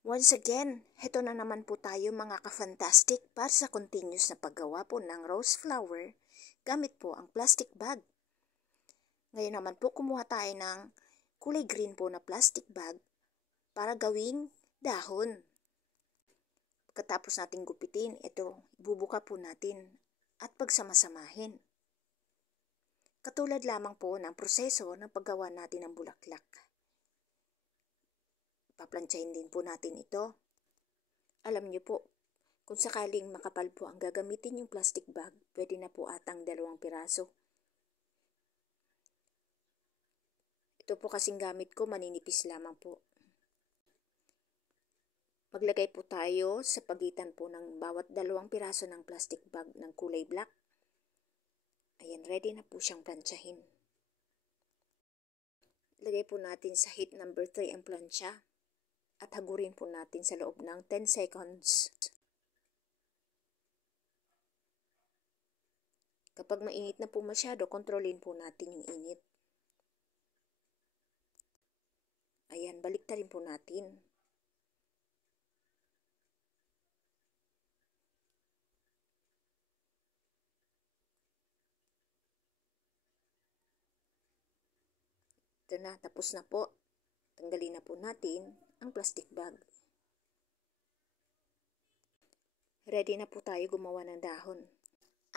Once again, heto na naman po tayo mga ka-fantastic para sa continuous na paggawa po ng rose flower gamit po ang plastic bag. Ngayon naman po kumuha tayo ng kulay green po na plastic bag para gawing dahon. Pagkatapos nating gupitin, ito bubuka po natin at pagsamasamahin. Katulad lamang po ng proseso ng paggawa natin ng bulaklak. Paplansyahin din po natin ito. Alam niyo po, kung sakaling makapal po ang gagamitin yung plastic bag, pwede na po atang 2 piraso. Ito po kasing gamit ko, maninipis lamang po. Maglagay po tayo sa pagitan po ng bawat 2 piraso ng plastic bag ng kulay black. Ayan, ready na po siyang plansyahin. Lagay po natin sa heat number 3 ang plansya. At hagurin po natin sa loob ng 10 seconds. Kapag mainit na po masyado, kontrolin po natin yung init. Ayan, baliktarin po natin. Ito na, tapos na po. Tanggalin na po natin ang plastic bag. Ready na po tayo gumawa ng dahon.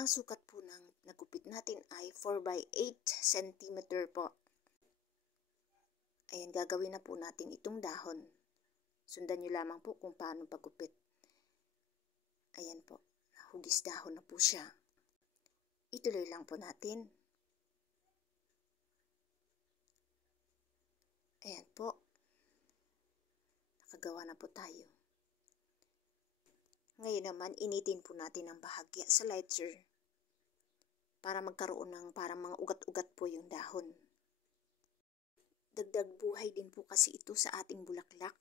Ang sukat po ng nagupit natin ay 4x8 cm po. Ayan, gagawin na po natin itong dahon. Sundan nyo lamang po kung paano pagupit. Ayan po, hugis dahon na po siya. Ituloy lang po natin. Ayan po, nakagawa na po tayo. Ngayon naman, initin po natin ang bahagya sa lighter para magkaroon ng parang mga ugat-ugat po yung dahon. Dagdag buhay din po kasi ito sa ating bulaklak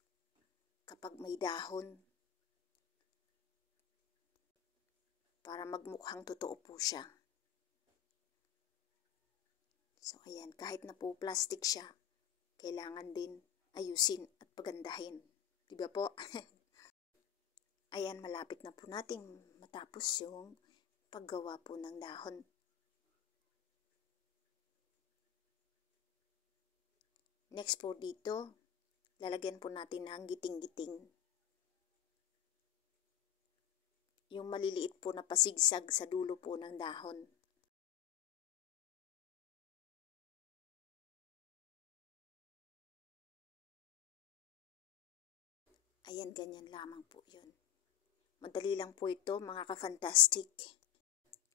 kapag may dahon. Para magmukhang totoo po siya. So ayan, kahit na po plastic siya, kailangan din ayusin at pagandahin. Diba po? Ayan, malapit na po natin matapos yung paggawa po ng dahon. Next po dito, lalagyan po natin ng giting-giting. Yung maliliit po na pasigsag sa dulo po ng dahon. Ayan, ganyan lamang po yun. Madali lang po ito mga ka-fantastic.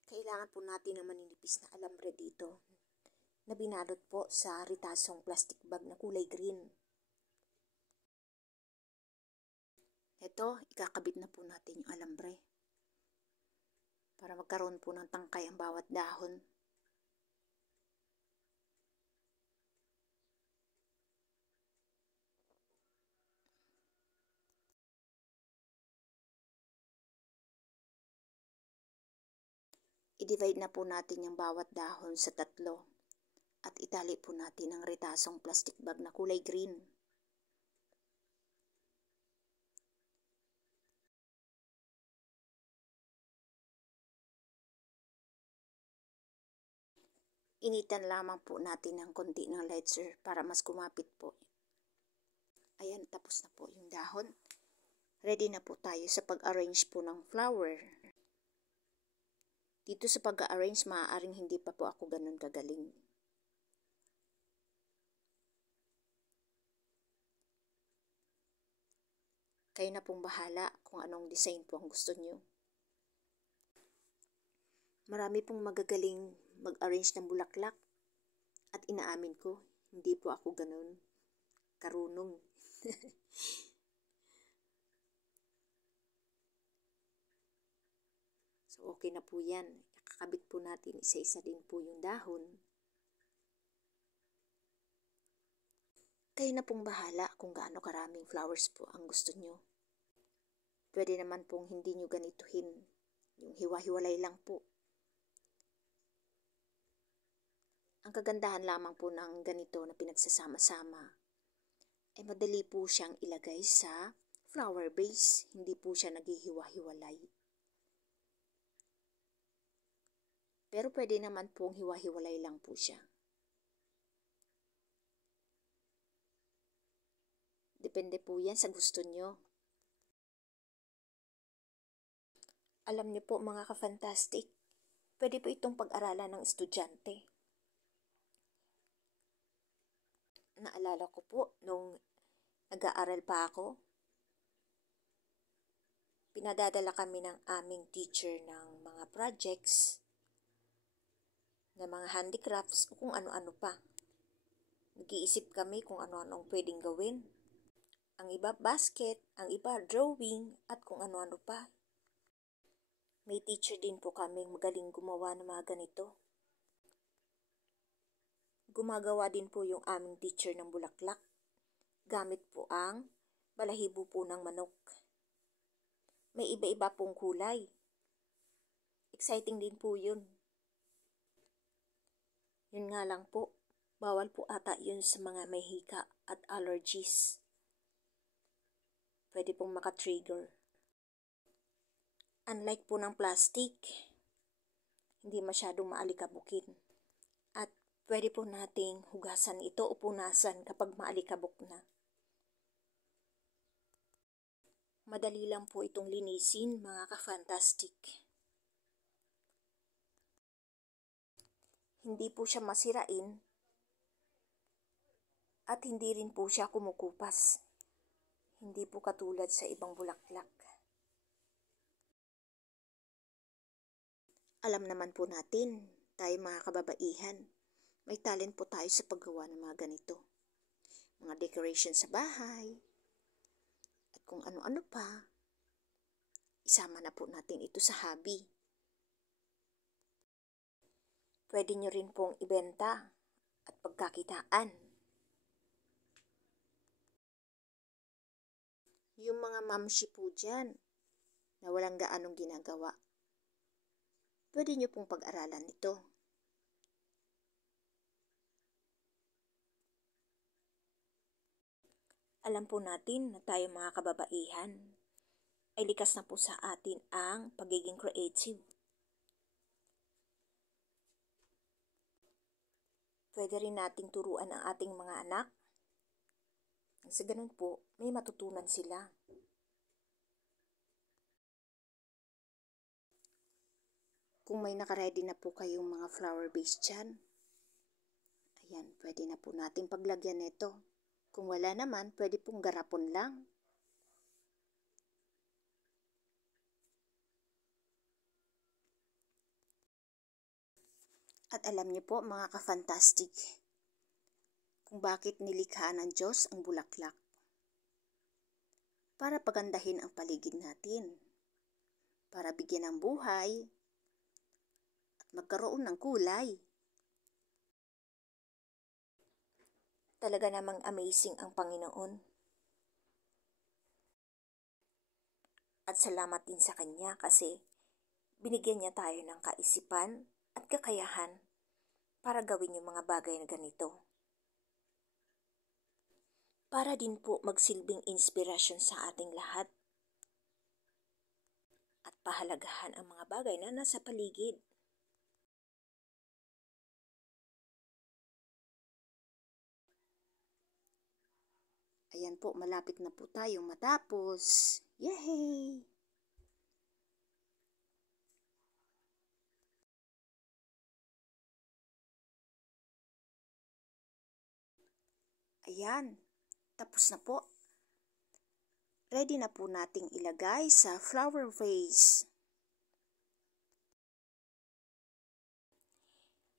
Kailangan po natin ng maninipis na alambre dito na binalot po sa ritasong plastic bag na kulay green. Ito, ikakabit na po natin yung alambre para magkaroon po ng tangkay ang bawat dahon. I-divide na po natin yung bawat dahon sa 3 at itali po natin ang ritasong plastic bag na kulay green. Initan lamang po natin ng konti ng lighter para mas kumapit po. Ayan, tapos na po yung dahon. Ready na po tayo sa pag-arrange po ng flower. Dito sa pag-arrange, maaaring hindi pa po ako ganun kagaling. Kayo na pong bahala kung anong design po ang gusto nyo. Marami pong magagaling mag-arrange ng bulaklak at inaamin ko, hindi po ako ganun karunong. So okay na po yan. Kakabit po natin isa-isa din po yung dahon. Kayo na pong bahala kung gaano karaming flowers po ang gusto nyo. Pwede naman pong hindi nyo ganituhin. Yung hiwa-hiwalay lang po. Ang kagandahan lamang po ng ganito na pinagsasama-sama ay madali po siyang ilagay sa flower vase, hindi po siya naghihiwa-hiwalay. Pero pwede naman pong hiwa-hiwalay lang po siya. Depende po yan sa gusto nyo. Alam niyo po mga ka-fantastic, pwede po itong pag-aralan ng estudyante. Naalala ko po nung nag-aaral pa ako, pinadadala kami ng aming teacher ng mga projects, ng mga handicrafts o kung ano-ano pa. Nag-iisip kami kung ano-ano ang pwedeng gawin. Ang iba basket, ang iba drawing, at kung ano-ano pa. May teacher din po kaming magaling gumawa ng mga ganito. Gumagawa din po yung aming teacher ng bulaklak. Gamit po ang balahibo po ng manok. May iba-iba pong kulay. Exciting din po yun. Yun nga lang po, bawal po ata yun sa mga may hika at allergies. Pwede pong maka-trigger. Unlike po ng plastic, hindi masyadong maalikabukin. At pwede po nating hugasan ito o punasan kapag maalikabok na. Madali lang po itong linisin, mga ka-fantastic. Hindi po siya masirain at hindi rin po siya kumukupas. Hindi po katulad sa ibang bulaklak. Alam naman po natin, tayo mga kababaihan, may talent po tayo sa paggawa ng mga ganito. Mga decoration sa bahay, at kung ano-ano pa, isama na po natin ito sa hobby. Pwede nyo rin pong ibenta at pagkakitaan. Yung mga mamshi po dyan na walang gaanong ginagawa, pwede nyo pong pag-aralan ito. Alam po natin na tayo mga kababaihan ay likas na po sa atin ang pagiging creative. Pwede rin nating turuan ang ating mga anak. Sa ganun po, may matutunan sila. Kung may nakaready na po kayong mga flower vase dyan, ayan, pwede na po natin paglagyan nito. Kung wala naman, pwede pong garapon lang. At alam niyo po mga ka-fantastic, kung bakit nilikha ng Diyos ang bulaklak. Para pagandahin ang paligid natin. Para bigyan ng buhay at magkaroon ng kulay. Talaga namang amazing ang Panginoon. At salamat din sa Kanya kasi binigyan niya tayo ng kaisipan at kakayahan para gawin yung mga bagay na ganito. Para din po magsilbing inspirasyon sa ating lahat at pahalagahan ang mga bagay na nasa paligid. Ayan po, malapit na po tayong matapos. Yay! Ayan, tapos na po. Ready na po nating ilagay sa flower vase.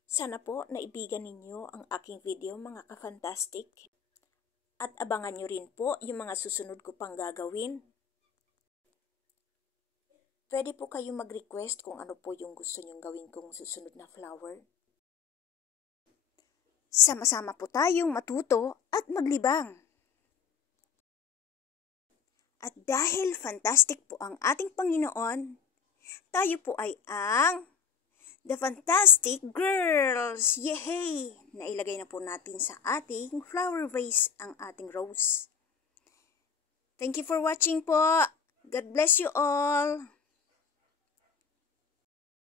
Sana po naibigan ninyo ang aking video mga ka-fantastic. At abangan nyo rin po yung mga susunod ko pang gagawin. Pwede po kayong mag-request kung ano po yung gusto nyong gawin kong susunod na flower. Sama-sama po tayong matuto at maglibang. At dahil fantastic po ang ating Panginoon, tayo po ay ang The Fantastic Girls! Yehey! Nailagay na po natin sa ating flower vase ang ating rose. Thank you for watching po. God bless you all.